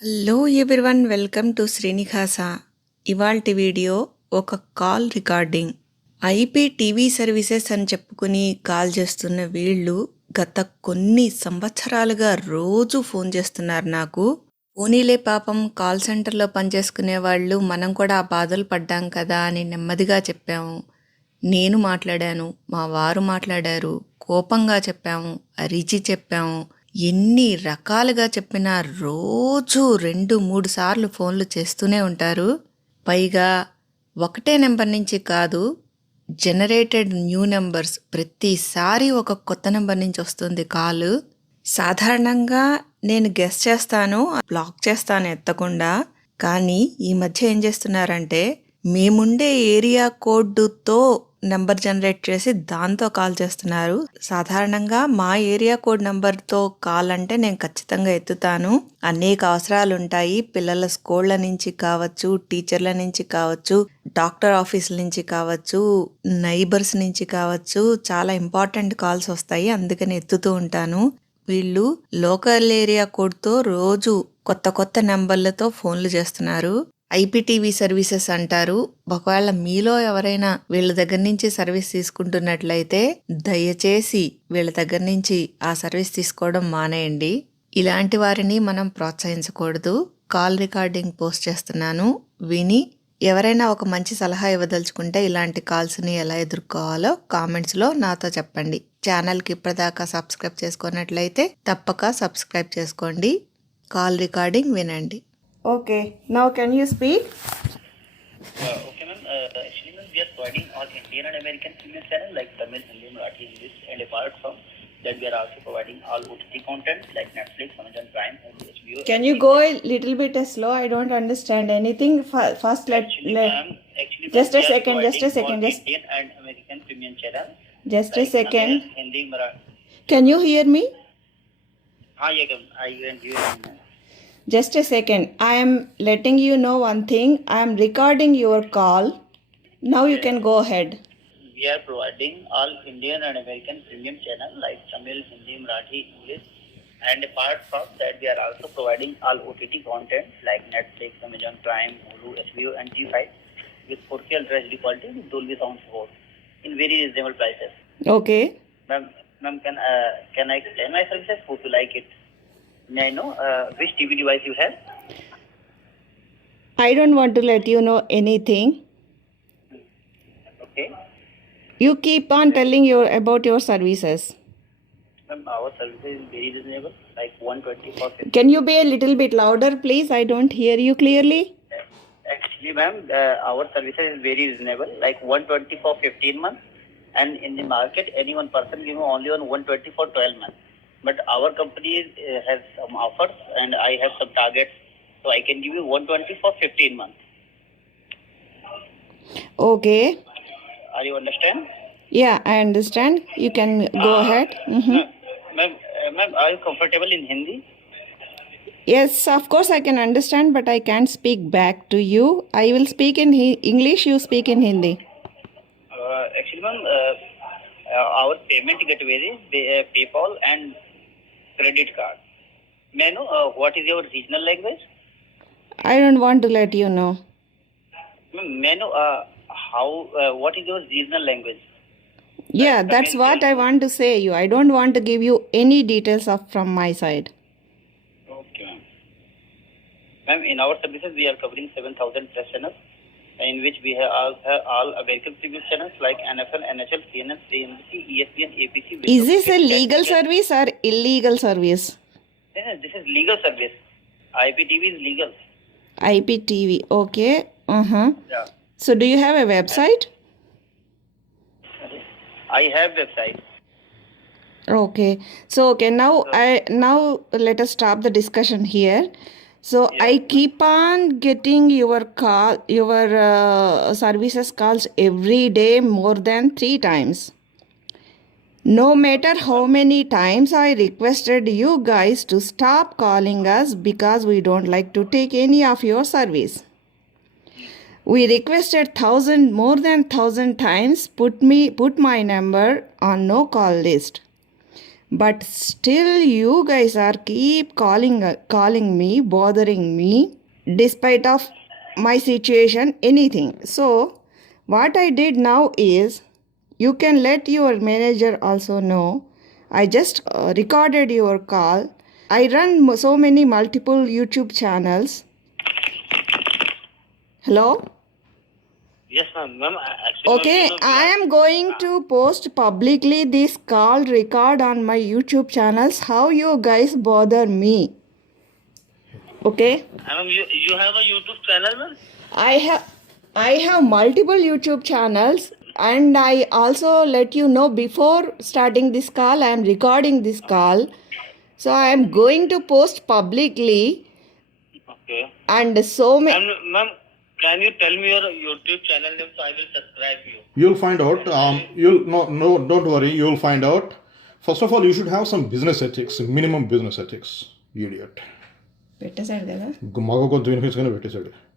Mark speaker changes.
Speaker 1: Hello everyone, welcome to Srinivasa. ఇవాల్టి video ఒక call recording. IP TV services అని చెప్పుకుని కాల్ చేస్తున్న వీళ్ళు గత కొన్ని సంవత్సరాలుగా రోజు ఫోన్ చేస్తున్నారు నాకు. పోనీలే పాపం, కాల్ సెంటర్లో పనిచేసుకునే వాళ్ళు, మనం కూడా ఆ బాధలు పడ్డాం కదా అని నెమ్మదిగా చెప్పాము. నేను మాట్లాడాను, మా వారు మాట్లాడారు, కోపంగా చెప్పాము, అరిచి చెప్పాము. ఎన్ని రకాలుగా చెప్పినా రోజు 2-3 సార్లు ఫోన్లు చేస్తూనే ఉంటారు. పైగా ఒకటే నెంబర్ నుంచి కాదు, జనరేటెడ్ న్యూ నెంబర్స్, ప్రతిసారి ఒక కొత్త నెంబర్ నుంచి వస్తుంది కాలు. సాధారణంగా నేను గెస్ చేస్తాను, బ్లాక్ చేస్తాను ఎత్తకుండా. కానీ ఈ మధ్య ఏం చేస్తున్నారంటే, మేముండే ఏరియా కోడ్తో నెంబర్ జనరేట్ చేసి దాంతో కాల్ చేస్తున్నారు. సాధారణంగా మా ఏరియా కోడ్ నెంబర్తో కాల్ అంటే నేను ఖచ్చితంగా ఎత్తుతాను. అనేక అవసరాలు ఉంటాయి. పిల్లల స్కూళ్ళ నుంచి కావచ్చు, టీచర్ల నుంచి కావచ్చు, డాక్టర్ ఆఫీసుల నుంచి కావచ్చు, నైబర్స్ నుంచి కావచ్చు, చాలా ఇంపార్టెంట్ కాల్స్ వస్తాయి. అందుకని ఎత్తుతూ ఉంటాను. వీళ్ళు లోకల్ ఏరియా కోడ్తో రోజు కొత్త కొత్త నెంబర్లతో ఫోన్లు చేస్తున్నారు. ఐపీటీవీ సర్వీసెస్ అంటారు. ఒకవేళ మీలో ఎవరైనా వీళ్ళ దగ్గర నుంచి సర్వీస్ తీసుకుంటున్నట్లయితే దయచేసి వీళ్ళ దగ్గర నుంచి ఆ సర్వీస్ తీసుకోవడం మానేయండి. ఇలాంటి వారిని మనం ప్రోత్సహించకూడదు. కాల్ రికార్డింగ్ పోస్ట్ చేస్తున్నాను, విని ఎవరైనా ఒక మంచి సలహా ఇవ్వదలుచుకుంటే ఇలాంటి కాల్స్ని ఎలా ఎదుర్కోవాలో కామెంట్స్లో నాతో చెప్పండి. ఛానల్కి ఇప్పటిదాకా సబ్స్క్రైబ్ చేసుకున్నట్లయితే తప్పక సబ్స్క్రైబ్ చేసుకోండి. కాల్ రికార్డింగ్ వినండి. Okay, now can you speak?
Speaker 2: Okay, ma'am. Actually, ma'am, we are providing all Indian and American film channels like Tamil, Hindi, Marathi, English, and apart from that, we are also providing all OTT content like Netflix, Amazon Prime, and HBO.
Speaker 1: Can you go a little bit slow? I don't understand anything. First,
Speaker 2: actually,
Speaker 1: just a second. Just
Speaker 2: Indian and American premium channels.
Speaker 1: Just
Speaker 2: like
Speaker 1: a second.
Speaker 2: Tamil, Hindi, Marathi.
Speaker 1: Can you hear me?
Speaker 2: Yeah, I can hear you.
Speaker 1: Just a second. I am letting you know one thing. I am recording your call. Now you can go ahead.
Speaker 2: We are providing all Indian and American premium channels like Tamil, Hindi, Marathi, English, and apart from that, we are also providing all OTT content like Netflix, Amazon Prime, Hulu, HBO, and G5 with 4K Ultra HD quality with Dolby Sound support in very reasonable prices.
Speaker 1: Okay.
Speaker 2: Ma'am, can I explain my services? Hope you like it. May I know which TV device you have?
Speaker 1: I don't want to let you know anything.
Speaker 2: Okay.
Speaker 1: You keep on telling about your services.
Speaker 2: Ma'am, our service is very reasonable, like 120 for 15.
Speaker 1: Can you be a little bit louder, please? I don't hear you clearly.
Speaker 2: Actually, ma'am, our services is very reasonable, like 120 for 15 months, and in the market, any one person give only on 120 for 12 months. But our company has some offers, and I have some targets, so I can give you 120 for 15 months.
Speaker 1: Okay.
Speaker 2: Are you understand?
Speaker 1: Yeah, I understand. You can go ahead. Mm-hmm.
Speaker 2: Ma'am, are you comfortable in Hindi?
Speaker 1: Yes, of course I can understand, but I can't speak back to you. I will speak in English, you speak in Hindi.
Speaker 2: Actually, ma'am, our payment gateway is PayPal and credit card. May I know what is your regional language?
Speaker 1: I don't want to let you know.
Speaker 2: Ma'am, may I know what is your regional language?
Speaker 1: Yeah,
Speaker 2: Like
Speaker 1: that's
Speaker 2: Tamil,
Speaker 1: what I
Speaker 2: Telugu?
Speaker 1: want to say you. I don't want to give you any details from my side.
Speaker 2: Okay, ma'am. Ma'am, in our services we are covering 7,000 plus channels, in which we have all American premium channels like NFL, NHL, CNN, CNBC, ESPN, APC.
Speaker 1: Is this a legal service or illegal service?
Speaker 2: This is legal service. IPTV is legal.
Speaker 1: IPTV, okay. Uh-huh.
Speaker 2: Yeah.
Speaker 1: So do you have a website?
Speaker 2: I have website.
Speaker 1: Okay. So okay, now let us stop the discussion here. So
Speaker 2: Yeah.
Speaker 1: I keep on getting your services calls every day more than 3 times. No matter how many times I requested you guys to stop calling us because we don't like to take any of your service. We requested more than 1,000 times put my number on no call list. But still you guys are keep calling me, bothering me despite of my situation, anything. So what I did now is, you can let your manager also know, I just recorded your call. I run so many multiple YouTube channels. Hello?
Speaker 2: Yes, ma'am. Actually,
Speaker 1: Okay, I am going to post publicly this call record on my YouTube channels. How you guys bother me? Okay,
Speaker 2: ma'am, you have a YouTube channel, ma'am?
Speaker 1: I have multiple YouTube channels, and I also let you know before starting this call I am recording this call. So I am going to post publicly,
Speaker 2: Okay.
Speaker 1: and so many.
Speaker 2: Ma'am, can you tell me your YouTube channel name so I will subscribe you?
Speaker 3: You'll find out. No, don't worry. You'll find out. First of all, you should have some business ethics, minimum business ethics. Idiot.
Speaker 1: పెట్టేశాడు కదా.
Speaker 3: మగ కొంచెం వినిపించుకొని పెట్టేశాడు.